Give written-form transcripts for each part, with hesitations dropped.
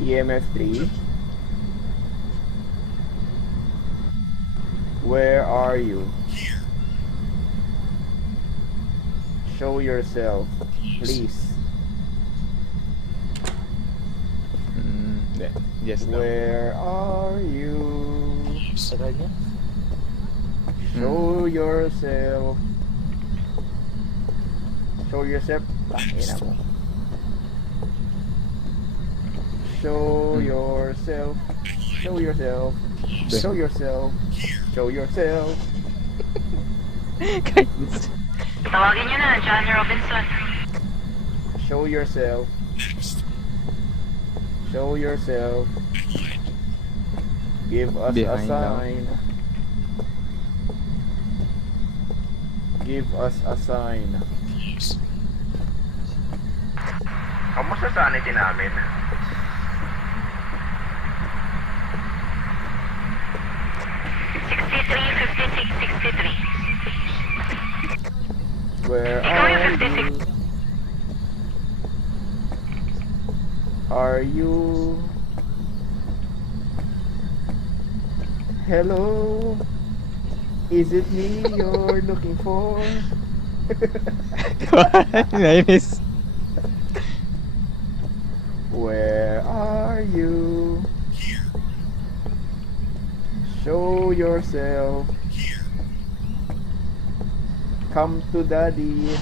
EMF 3. Where are you? Show yourself, please. Hindi. Yes, no. Where are you? Sagal niya. Show yourself. Show yourself. Tangina mo. Show yourself. Show yourself. Show yourself. Show yourself. Tawagin niyo na, John Robinson. Show yourself. Show yourself. Give us a Behind now. sign. Give us a sign. Kamusta sanity namin? Where Ikaw yung are 56. you? Are you? Hello? Is it me you're looking for? Nainis. Where are you? Show yourself. Come to daddy.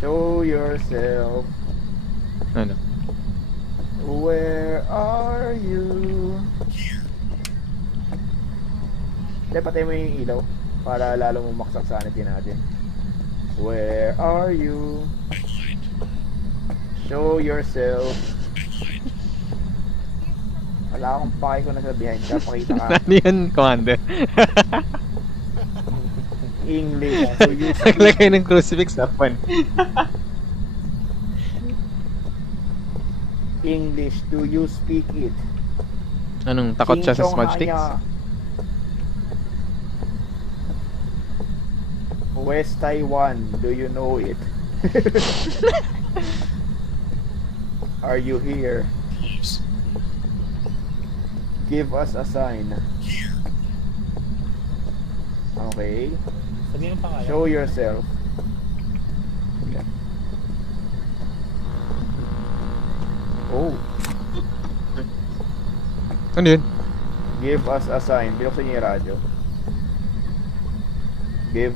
Show yourself. Ano? Where are you? Hindi, patay mo yung ilaw para lalo mumaksak sa sanity natin. Where are you? Show yourself. Wala akong pake ko na sa behind ka. Pakita ka. Ano yun, Commander? English. So you speak Naglagay ng crucifix sa pan. English. Do you speak it? Anong, takot siya sa Ching smudge chong sticks? haya. West Taiwan. Do you know it? Are you here? Give us a sign. Okay. Sabihin ang pangalan. Show yourself. Oh. Ano yun? Give us a sign. Binuksan niya yung radyo. Give